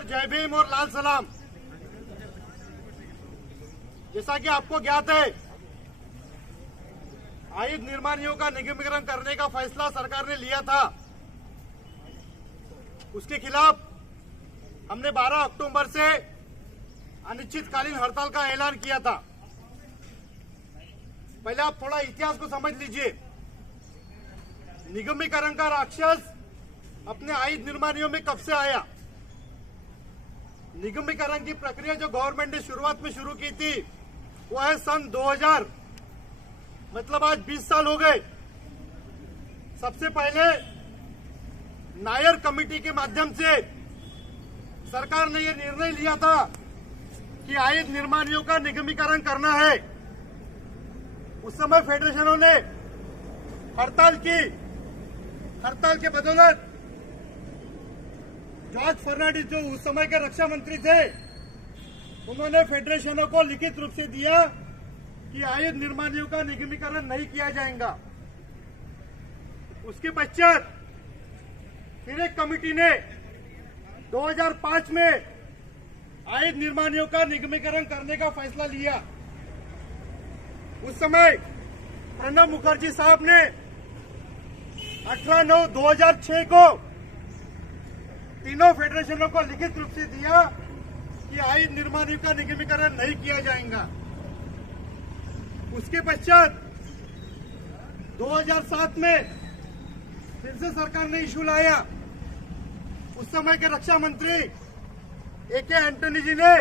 नमस्कार, जय भीम और लाल सलाम। जैसा कि आपको ज्ञात है, आयुध निर्माणियों का निगमीकरण करने का फैसला सरकार ने लिया था। उसके खिलाफ हमने 12 अक्टूबर से अनिश्चितकालीन हड़ताल का ऐलान किया था। पहले आप थोड़ा इतिहास को समझ लीजिए। निगमीकरण का राक्षस अपने आयुध निर्माणियों में कब से आया? निगमीकरण की प्रक्रिया जो गवर्नमेंट ने शुरुआत में शुरू की थी वो है सन 2000, मतलब आज 20 साल हो गए। सबसे पहले नायर कमेटी के माध्यम से सरकार ने यह निर्णय लिया था कि आयुध निर्माणियों का निगमीकरण करना है। उस समय फेडरेशनों ने हड़ताल की। हड़ताल के बदौलत जॉर्ज फर्नांडिस जो उस समय के रक्षा मंत्री थे, उन्होंने फेडरेशनों को लिखित रूप से दिया कि आयुध निर्माणियों का निगमीकरण नहीं किया जाएगा। उसके पश्चात फिर एक कमेटी ने 2005 में आयुध निर्माणियों का निगमीकरण करने का फैसला लिया। उस समय प्रणब मुखर्जी साहब ने 18/9/2006 को तीनों फेडरेशनों को लिखित रूप से दिया कि आयुध निर्माणियों का निगमीकरण नहीं किया जाएगा। उसके पश्चात 2007 में फिर से सरकार ने इशू लाया। उस समय के रक्षा मंत्री AK एंटनी जी ने,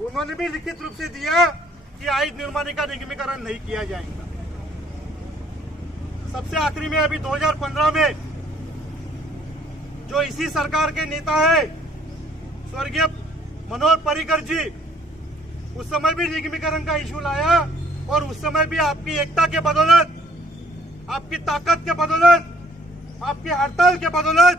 उन्होंने भी लिखित रूप से दिया कि आयुध निर्माणी का निगमीकरण नहीं किया जाएगा। सबसे आखिरी में अभी 2015 में जो इसी सरकार के नेता है स्वर्गीय मनोहर पर्रिकर जी, उस समय भी निगमीकरण का इशू लाया और उस समय भी आपकी एकता के बदौलत, आपकी ताकत के बदौलत, आपकी हड़ताल के बदौलत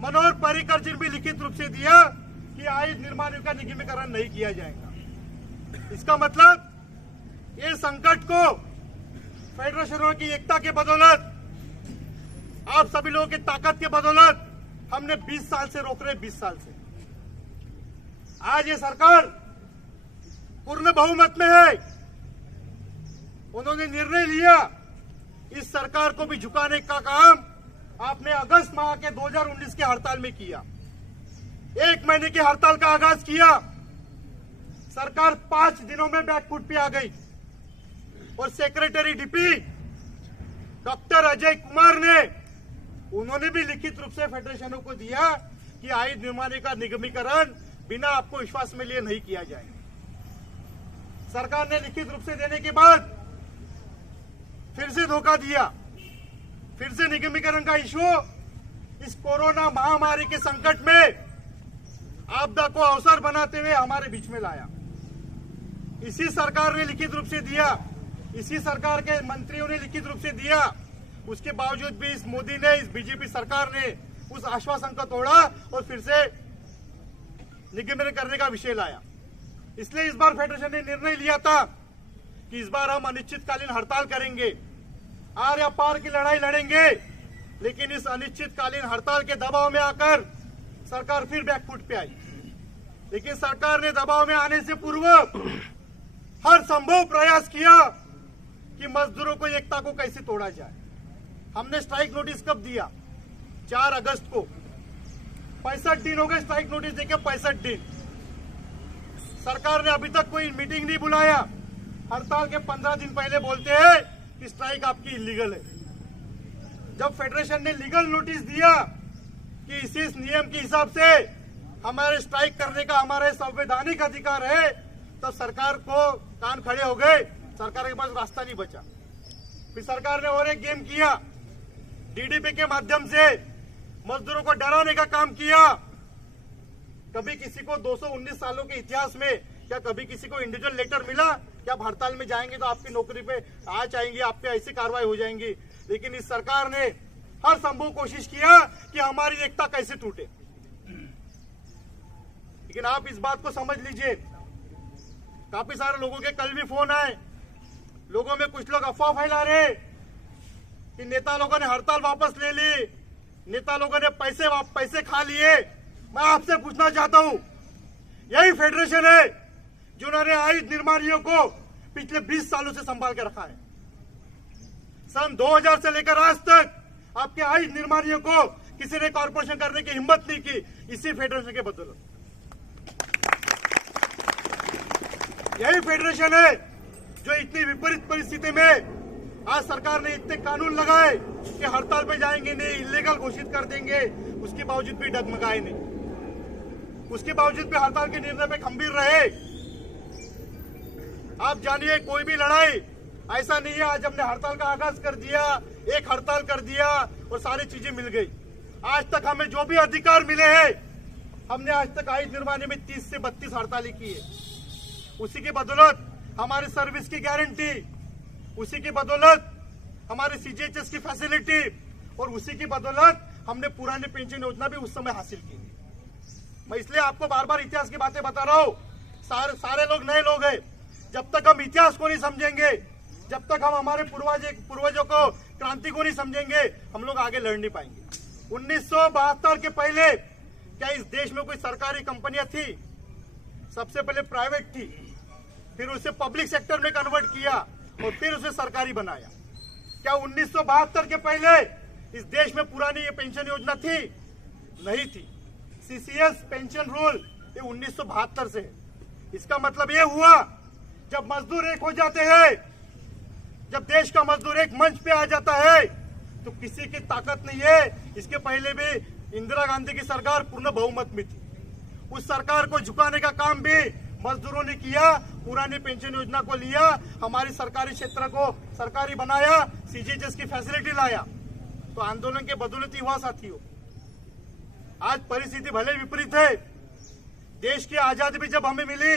मनोहर पर्रिकर जी ने भी लिखित रूप से दिया कि आयुध निर्माणियों का निगमीकरण नहीं किया जाएगा। इसका मतलब ये संकट को फेडरेशनों की एकता के बदौलत, आप सभी लोगों की ताकत के बदौलत हमने 20 साल से रोक रहे। 20 साल से आज ये सरकार पूर्ण बहुमत में है। उन्होंने निर्णय लिया, इस सरकार को भी झुकाने का काम आपने अगस्त माह के 2019 के हड़ताल में किया। 1 महीने की हड़ताल का आगाज किया। सरकार 5 दिनों में बैकफुट पे आ गई और secretary DP doctor Ajay Kumar ने, उन्होंने भी लिखित रूप से फेडरेशनों को दिया कि आयुध निर्माणी का निगमीकरण बिना आपको विश्वास में लिए नहीं किया जाएगा। सरकार ने लिखित रूप से देने के बाद फिर से धोखा दिया। फिर से निगमीकरण का इशू इस कोरोना महामारी के संकट में आपदा को अवसर बनाते हुए हमारे बीच में लाया। इसी सरकार ने लिखित रूप से दिया, इसी सरकार के मंत्रियों ने लिखित रूप से दिया। उसके बावजूद भी इस मोदी ने, इस बीजेपी सरकार ने उस आश्वासन को तोड़ा और फिर से निगमीकरण करने का विषय लाया। इसलिए इस बार फेडरेशन ने निर्णय लिया था कि इस बार हम अनिश्चितकालीन हड़ताल करेंगे, आर या पार की लड़ाई लड़ेंगे। लेकिन इस अनिश्चितकालीन हड़ताल के दबाव में आकर सरकार फिर बैकफुट पे आई। लेकिन सरकार ने दबाव में आने से पूर्व हर संभव प्रयास किया कि मजदूरों को एकता को कैसे तोड़ा जाए। हमने स्ट्राइक नोटिस कब दिया? 4 अगस्त को। 65 दिन हो गए स्ट्राइक नोटिस देके, 65 दिन। सरकार ने अभी तक कोई मीटिंग नहीं बुलाया। हड़ताल के 15 दिन पहले बोलते हैं कि स्ट्राइक आपकी इलीगल है। जब फेडरेशन ने लीगल नोटिस दिया कि इसी नियम के हिसाब से हमारे स्ट्राइक करने का हमारा संवैधानिक अधिकार है, तब सरकार को कान खड़े हो गए। सरकार के पास रास्ता नहीं बचा। फिर सरकार ने और एक गेम किया, DDP के माध्यम से मजदूरों को डराने का काम किया। कभी किसी को 219 सालों के इतिहास में क्या कभी किसी को इंडिविजुअल लेटर मिला कि आप हड़ताल में जाएंगे तो आपकी नौकरी पे आ जाएंगी, आप पे ऐसी कार्रवाई हो जाएंगी? लेकिन इस सरकार ने हर संभव कोशिश किया कि हमारी एकता कैसे टूटे। लेकिन आप इस बात को समझ लीजिए, काफी सारे लोगों के कल भी फोन आए। लोगों में कुछ लोग अफवाह फैला रहे कि नेता लोगों ने हड़ताल वापस ले ली, नेता लोगों ने पैसे खा लिए, मैं आपसे पूछना चाहता हूं, यही फेडरेशन है जिन्होंने आयुध निर्माणियों को पिछले 20 सालों से संभाल के रखा है। सन 2000 से लेकर आज तक आपके आयुध निर्माणियों को किसी ने कॉर्पोरेशन करने की हिम्मत नहीं की, इसी फेडरेशन के बदौलत। यही फेडरेशन है जो इतनी विपरीत परिस्थिति में आज सरकार ने इतने कानून लगाए कि हड़ताल पे जाएंगे नहीं, इलीगल घोषित कर देंगे, उसके बावजूद भी डगमगाए नहीं, उसके बावजूद भी हड़ताल के निर्णय पे खंभीर रहे। आप जानिए, कोई भी लड़ाई ऐसा नहीं है आज हमने हड़ताल का आगाज कर दिया, एक हड़ताल कर दिया और सारी चीजें मिल गई। आज तक हमें जो भी अधिकार मिले हैं, हमने आज तक आयुध निर्माण में 30 से 32 हड़तालें की है। उसी की बदौलत हमारी सर्विस की गारंटी, उसी की बदौलत हमारे सीजीएचएस की फैसिलिटी और उसी की बदौलत हमने पुरानी पेंशन योजना भी उस समय हासिल की। मैं इसलिए आपको बार बार इतिहास की बातें बता रहा हूं। सारे लोग नए लोग हैं। जब तक हम इतिहास को नहीं समझेंगे, जब तक हम हमारे पूर्वजों को, क्रांति को नहीं समझेंगे, हम लोग आगे लड़ नहीं पाएंगे। 1972 के पहले क्या इस देश में कोई सरकारी कंपनियां थी? सबसे पहले प्राइवेट थी, फिर उसे पब्लिक सेक्टर में कन्वर्ट किया और फिर उसे सरकारी बनाया। क्या 1972 के पहले इस देश में पुरानी ये पेंशन योजना थी? नहीं थी। सीसीएस पेंशन रूल ये 1972 से है। इसका मतलब ये हुआ, जब मजदूर एक हो जाते हैं, जब देश का मजदूर एक मंच पे आ जाता है, तो किसी की ताकत नहीं है। इसके पहले भी इंदिरा गांधी की सरकार पूर्ण बहुमत में थी। उस सरकार को झुकाने का काम भी मजदूरों ने किया, पुरानी पेंशन योजना को लिया, हमारी सरकारी क्षेत्र को सरकारी बनाया, सीजीएचएस की फैसिलिटी लाया। तो आंदोलन के बदौलत ही हुआ साथियों। आज परिस्थिति भले विपरीत है। देश की आजादी भी जब हमें मिली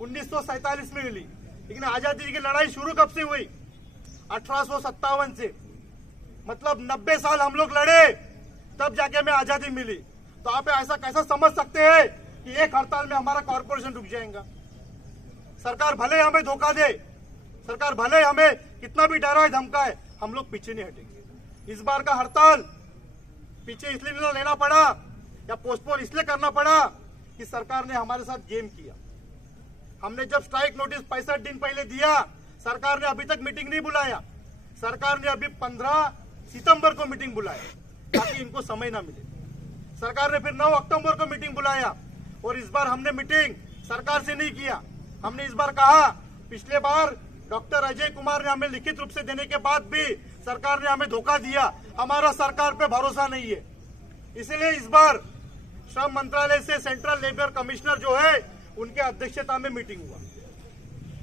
1947 में मिली, लेकिन आजादी की लड़ाई शुरू कब से हुई? 1857 से। मतलब 90 साल हम लोग लड़े, तब जाके हमें आजादी मिली। तो आप ऐसा कैसा समझ सकते हैं कि एक हड़ताल में हमारा कॉर्पोरेशन रुक जाएगा? सरकार भले हमें धोखा दे, सरकार भले हमें कितना भी डराए धमकाए, हम लोग पीछे नहीं हटेंगे। इस बार का हड़ताल पीछे इसलिए लेना पड़ा या पोस्टपोन इसलिए करना पड़ा कि सरकार ने हमारे साथ गेम किया। हमने जब स्ट्राइक नोटिस 65 दिन पहले दिया, सरकार ने अभी तक मीटिंग नहीं बुलाया। सरकार ने अभी 15 सितंबर को मीटिंग बुलाया ताकि इनको समय ना मिले। सरकार ने फिर 9 अक्टूबर को मीटिंग बुलाया और इस बार हमने मीटिंग सरकार से नहीं किया। हमने इस बार कहा, पिछले बार डॉक्टर अजय कुमार ने हमें लिखित रूप से देने के बाद भी सरकार ने हमें धोखा दिया। हमारा सरकार पे भरोसा नहीं है। इसलिए इस बार श्रम मंत्रालय से सेंट्रल लेबर कमिश्नर जो है, उनके अध्यक्षता में मीटिंग हुआ।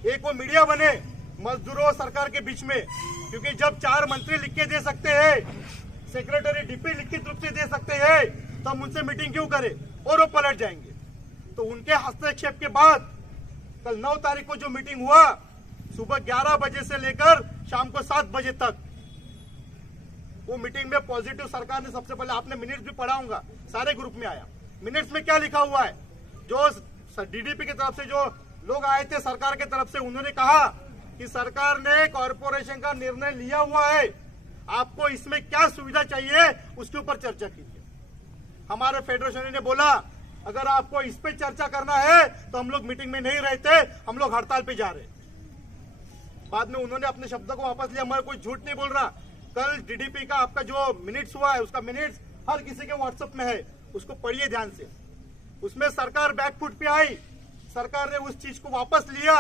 एक वो मीडिया बने मजदूरों और सरकार के बीच में, क्योंकि जब 4 मंत्री लिख के दे सकते हैं, सेक्रेटरी डीपी लिखित रूप से दे सकते हैं, तो हम उनसे मीटिंग क्यों करें और वो पलट जाएंगे। तो उनके हस्तक्षेप के बाद कल 9 तारीख को जो मीटिंग हुआ, सुबह 11 बजे से लेकर शाम को 7 बजे तक, वो मीटिंग में पॉजिटिव सरकार ने, सबसे पहले आपने मिनट्स भी पढ़ा होगा, सारे ग्रुप में आया। मिनट्स में क्या लिखा हुआ है? जो डीडीपी की तरफ से जो लोग आए थे सरकार की तरफ से, उन्होंने कहा कि सरकार ने कॉर्पोरेशन का निर्णय लिया हुआ है, आपको इसमें क्या सुविधा चाहिए उसके ऊपर चर्चा कीजिए। हमारे फेडरेशन ने बोला, अगर आपको इस पे चर्चा करना है तो हम लोग मीटिंग में नहीं रहते, हम लोग हड़ताल पे जा रहे। बाद में उन्होंने अपने शब्दों को वापस लिया। मैं कोई झूठ नहीं बोल रहा। कल डीडीपी का आपका जो मिनट्स हुआ है, उसका मिनट्स हर किसी के व्हाट्सएप में है, उसको पढ़िए ध्यान से। उसमें सरकार बैकफुट पे आई, सरकार ने उस चीज को वापस लिया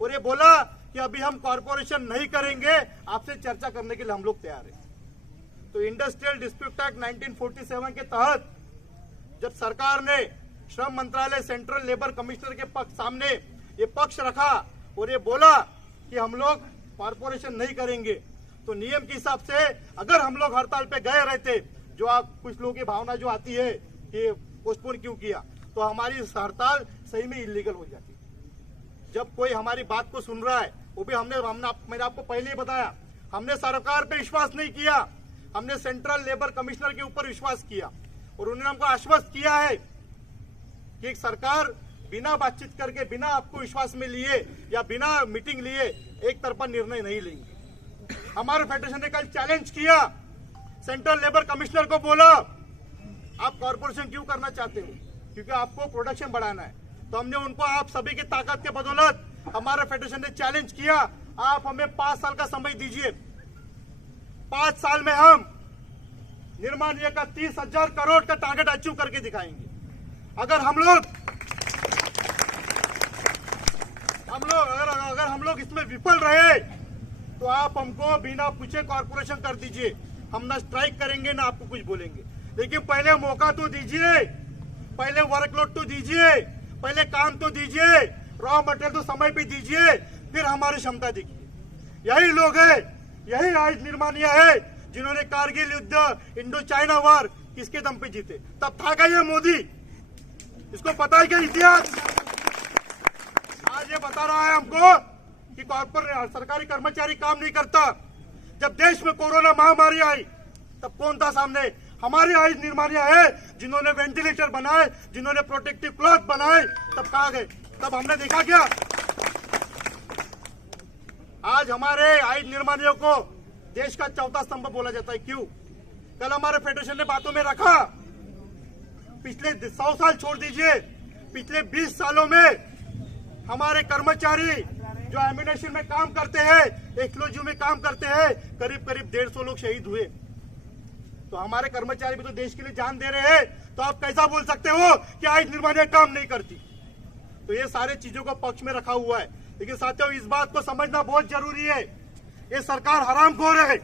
और ये बोला कि अभी हम कॉर्पोरेशन नहीं करेंगे, आपसे चर्चा करने के लिए हम लोग तैयार हैं। तो इंडस्ट्रियल डिस्प्यूट एक्ट 1947 के तहत जब सरकार ने श्रम मंत्रालय, सेंट्रल लेबर कमिश्नर के सामने ये पक्ष रखा और ये बोला कि हम लोग कॉर्पोरेशन नहीं करेंगे, तो नियम के हिसाब से अगर हम लोग हड़ताल पे गए रहते, जो आप कुछ लोगों की भावना जो आती है कि पोस्टपोन क्यों किया, तो हमारी हड़ताल सही में इलीगल हो जाती। जब कोई हमारी बात को सुन रहा है, वो भी मैंने आपको पहले ही बताया, हमने सरकार पे विश्वास नहीं किया, हमने सेंट्रल लेबर कमिश्नर के ऊपर विश्वास किया और उन्होंने हमको आश्वस्त किया है कि एक सरकार बिना बातचीत करके, बिना आपको विश्वास में लिए या बिना मीटिंग लिए एक तरफा निर्णय नहीं लेंगे। हमारे फेडरेशन ने कल चैलेंज किया, सेंट्रल लेबर कमिश्नर को बोला, आप कॉर्पोरेशन क्यों करना चाहते हो? क्योंकि आपको प्रोडक्शन बढ़ाना है। तो हमने उनको आप सभी की ताकत के बदौलत हमारे फेडरेशन ने चैलेंज किया, आप हमें 5 साल का समय दीजिए। 5 साल में हम निर्माणीय का 30,000 करोड़ का टारगेट अचीव करके दिखाएंगे। अगर हम लोग इसमें विफल रहे तो आप हमको बिना पूछे कॉर्पोरेशन कर दीजिए, हम ना स्ट्राइक करेंगे ना आपको कुछ बोलेंगे। लेकिन पहले मौका तो दीजिए, पहले वर्कलोड तो दीजिए, पहले काम तो दीजिए, रॉ मटेरियल तो समय पे दीजिए, फिर हमारी क्षमता दिखिए। यही लोग है, यही आज निर्माणीय है जिन्होंने कारगिल युद्ध, इंडो चाइना वार किसके दम पे जीते। तब था क्या ये मोदी? इसको पता है क्या इतिहास? आज ये बता रहा है हमको कि कॉर्पोरेट सरकारी कर्मचारी काम नहीं करता। जब देश में कोरोना महामारी आई तब कौन था सामने? हमारे आज निर्माणीय है जिन्होंने वेंटिलेटर बनाए, जिन्होंने प्रोटेक्टिव क्लॉथ बनाए। तब कहाँ गए? तब हमने देखा क्या? आज हमारे आयुध निर्माणियों को देश का चौथा स्तंभ बोला जाता है। क्यों? कल हमारे फेडरेशन ने बातों में रखा, पिछले 100 साल छोड़ दीजिए, पिछले 20 सालों में हमारे कर्मचारी जो एम्यूनेशन में काम करते हैं, एक्सप्लोजिव में काम करते हैं, करीब 150 लोग शहीद हुए। तो हमारे कर्मचारी भी तो देश के लिए जान दे रहे हैं, तो आप कैसा बोल सकते हो कि आयुध निर्माणीय काम नहीं करती? तो ये सारे चीजों को पक्ष में रखा हुआ है। लेकिन साथियों, इस बात को समझना बहुत जरूरी है, ये सरकार हरामखोर है।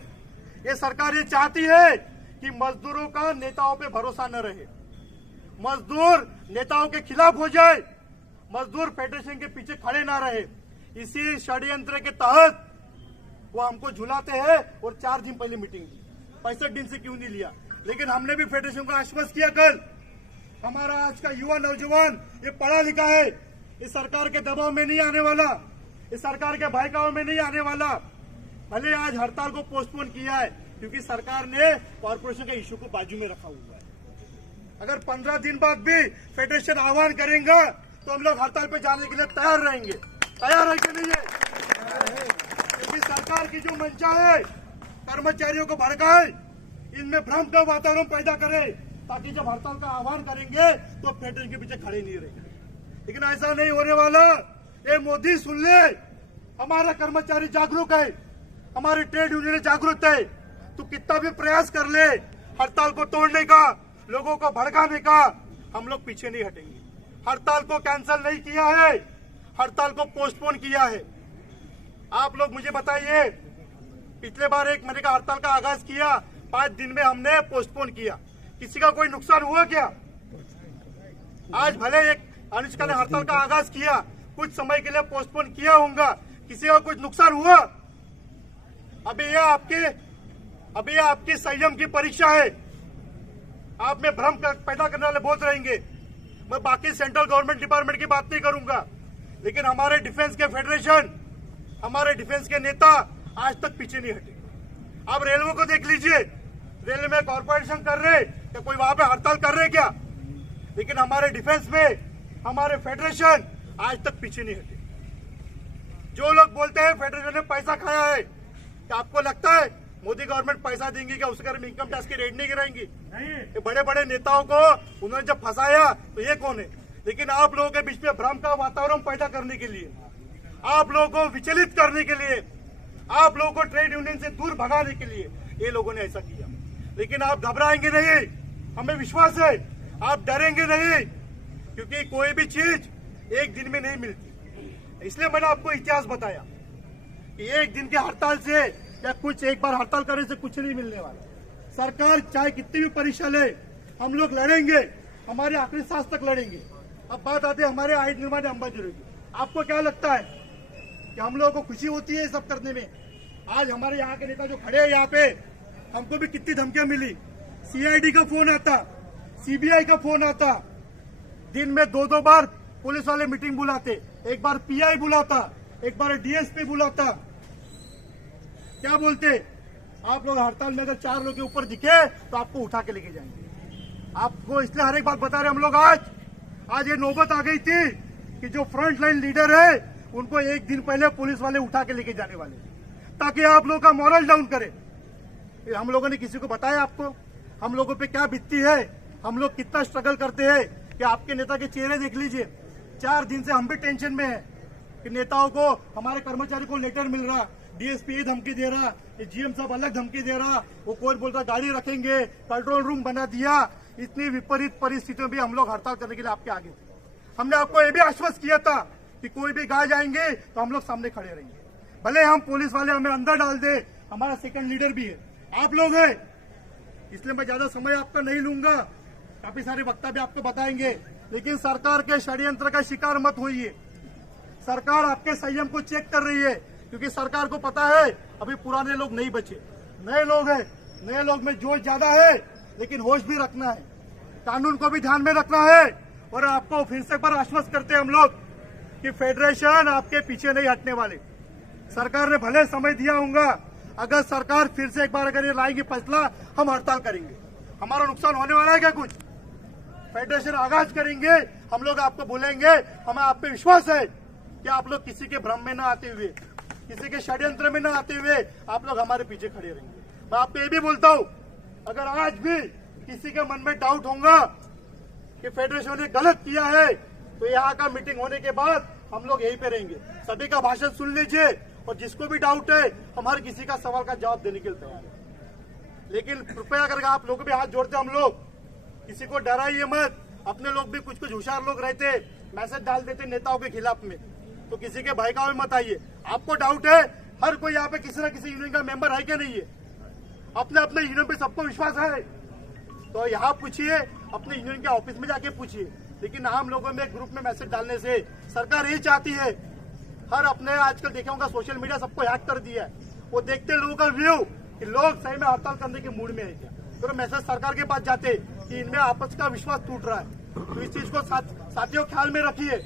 ये सरकार ये चाहती है कि मजदूरों का नेताओं पे भरोसा न रहे, मजदूर नेताओं के खिलाफ हो जाए, मजदूर फेडरेशन के पीछे खड़े ना रहे। इसी षड्यंत्र के तहत वो हमको झुलाते हैं और 4 दिन पहले मीटिंग दी। 65 दिन से क्यों नहीं लिया? लेकिन हमने भी फेडरेशन को आश्वस्त किया कल, हमारा आज का युवा नौजवान ये पढ़ा लिखा है, इस सरकार के दबाव में नहीं आने वाला, इस सरकार के बहकावे में नहीं आने वाला। भले आज हड़ताल को पोस्टपोन किया है क्योंकि सरकार ने कॉर्पोरेशन के इश्यू को बाजू में रखा हुआ है। अगर 15 दिन बाद भी फेडरेशन आह्वान करेंगे तो हम लोग हड़ताल पे जाने के लिए तैयार रहेंगे। तैयार है कि नहीं है? क्योंकि सरकार की जो मंशा है कर्मचारियों को भड़काए, इनमें भ्रम का वातावरण पैदा करे, ताकि जब हड़ताल का आह्वान करेंगे तो फेडरेशन के पीछे खड़े नहीं रहेंगे। लेकिन ऐसा नहीं होने वाला। ये मोदी सुन ले, हमारा कर्मचारी जागरूक है, हमारी ट्रेड यूनियन जागरूक है। तू कितना भी प्रयास कर ले हड़ताल को तोड़ने का, लोगों को भड़काने का, हम लोग पीछे नहीं हटेंगे। हड़ताल को कैंसिल नहीं किया है, हड़ताल को पोस्टपोन किया है। आप लोग मुझे बताइए, पिछले बार 1 महीने का हड़ताल का आगाज किया, 5 दिन में हमने पोस्टपोन किया, किसी का कोई नुकसान हुआ क्या? आज भले एक अनिश्चितकालीन हड़ताल का आगाज किया, कुछ समय के लिए पोस्टपोन किया होगा, किसी का कुछ नुकसान हुआ? अभी यह आपकी संयम की परीक्षा है। आप में भ्रम पैदा करने वाले बहुत रहेंगे। मैं बाकी सेंट्रल गवर्नमेंट डिपार्टमेंट की बात नहीं करूंगा, लेकिन हमारे डिफेंस के फेडरेशन, हमारे डिफेंस के नेता आज तक पीछे नहीं हटे। आप रेलवे को देख लीजिए, रेलवे में कॉर्पोरेशन कर रहे क्या कोई वहां पे हड़ताल कर रहे क्या? लेकिन हमारे डिफेंस में हमारे फेडरेशन आज तक पीछे नहीं हटे। जो लोग बोलते हैं फेडरेशन ने पैसा खाया है, क्या आपको लगता है मोदी गवर्नमेंट पैसा देंगी क्या? उसके घर में इनकम टैक्स की रेड नहीं गिराएंगी? ये बड़े बड़े नेताओं को उन्होंने जब फंसाया तो ये कौन है? लेकिन आप लोगों के बीच में भ्रम का वातावरण पैदा करने के लिए, आप लोगों को विचलित करने के लिए, आप लोगों को ट्रेड यूनियन से दूर भगाने के लिए ये लोगों ने ऐसा किया। लेकिन आप घबराएंगे नहीं, हमें विश्वास है, आप डरेंगे नहीं, क्योंकि कोई भी चीज एक दिन में नहीं मिलती। इसलिए मैंने आपको इतिहास बताया कि एक दिन की हड़ताल से या कुछ एक बार हड़ताल करने से कुछ नहीं मिलने वाला। सरकार चाहे कितनी भी परीक्षा ले, हम लोग लड़ेंगे, हमारे आखिरी सांस तक लड़ेंगे। अब बात आती है हमारे आयुध निर्माण अंबाजी। आपको क्या लगता है कि हम लोगों को खुशी होती है ये सब करने में? आज हमारे यहाँ के नेता जो खड़े हैं यहाँ पे, हमको भी कितनी धमकियां मिली। सीआईडी का फोन आता, सीबीआई का फोन आता, दिन में 2-2 बार पुलिस वाले मीटिंग बुलाते, एक बार पीआई बुलाता, एक बार डीएसपी बुलाता। क्या बोलते? आप लोग हड़ताल में अगर 4 लोग के ऊपर दिखे तो आपको उठा के लेके जाएंगे। आपको इसलिए हर एक बात बता रहे हम लोग। आज ये नौबत आ गई थी कि जो फ्रंट लाइन लीडर है उनको एक दिन पहले पुलिस वाले उठा के लेके जाने वाले, ताकि आप लोगों का मॉरल डाउन करे। हम लोगों ने किसी को बताया आपको हम लोगों पे क्या बीतती है, हम लोग कितना स्ट्रगल करते हैं, कि आपके नेता के चेहरे देख लीजिए। 4 दिन से हम भी टेंशन में हैं कि नेताओं को, हमारे कर्मचारी को लेटर मिल रहा, डीएसपी धमकी दे रहा, जीएम साहब अलग धमकी दे रहा, वो कोई बोल रहा गाड़ी रखेंगे, कंट्रोल रूम बना दिया। इतनी विपरीत परिस्थितियों में हम लोग हड़ताल करने के लिए आपके आगे थे। हमने आपको ये भी आश्वस्त किया था कि कोई भी गाय जाएंगे तो हम लोग सामने खड़े रहेंगे, भले हम पुलिस वाले हमें अंदर डाल दे। हमारा सेकंड लीडर भी है, आप लोग हैं, इसलिए मैं ज्यादा समय आपका नहीं लूंगा। काफी सारे वक्ता भी आपको बताएंगे, लेकिन सरकार के षड्यंत्र का शिकार मत होइए। सरकार आपके संयम को चेक कर रही है, क्योंकि सरकार को पता है अभी पुराने लोग नहीं बचे, नए लोग हैं। नए लोग में जोश ज्यादा है, लेकिन होश भी रखना है, कानून को भी ध्यान में रखना है। और आपको फिर से पर आश्वस्त करते हैं हम लोग कि फेडरेशन आपके पीछे नहीं हटने वाले। सरकार ने भले समय दिया होगा, अगर सरकार फिर से एक बार अगर ये लाएगी फैसला, हम हड़ताल करेंगे। हमारा नुकसान होने वाला है क्या कुछ? फेडरेशन आगाज करेंगे, हम लोग आपको बुलाएंगे। हमें आप पे विश्वास है कि आप लोग किसी के भ्रम में न आते हुए, किसी के षड्यंत्र में न आते हुए आप लोग हमारे पीछे खड़े रहेंगे। मैं आपको ये भी बोलता हूँ, अगर आज भी किसी के मन में डाउट होगा कि फेडरेशन ने गलत किया है, तो यहाँ का मीटिंग होने के बाद हम लोग यहीं पे रहेंगे। सभी का भाषण सुन लीजिए, और जिसको भी डाउट है हम हर किसी का सवाल का जवाब देने के लिए तैयार है। लेकिन कृपया करके आप लोग भी हाथ जोड़ते, हम लोग किसी को डराइए मत। अपने लोग भी कुछ होशियार लोग रहते, मैसेज डाल देते नेताओं के खिलाफ में, तो किसी के भड़कावे मत आइए। आपको डाउट है, हर कोई यहाँ पे किसी न किसी यूनियन का मेंबर है क्या नहीं है? अपने अपने यूनियन पे सबको विश्वास है, तो यहाँ पूछिए, अपने यूनियन के ऑफिस में जाके पूछिए। लेकिन आम लोगों में ग्रुप में मैसेज डालने से सरकार यही चाहती है, हर अपने आजकल देखा होगा सोशल मीडिया सबको हैक कर दिया है, वो देखते लोगों का व्यू कि लोग सही में हड़ताल करने के मूड में है क्या, तो मैसेज सरकार के पास जाते कि इनमें आपस का विश्वास टूट रहा है। तो इस चीज को साथियों ख्याल में रखिए।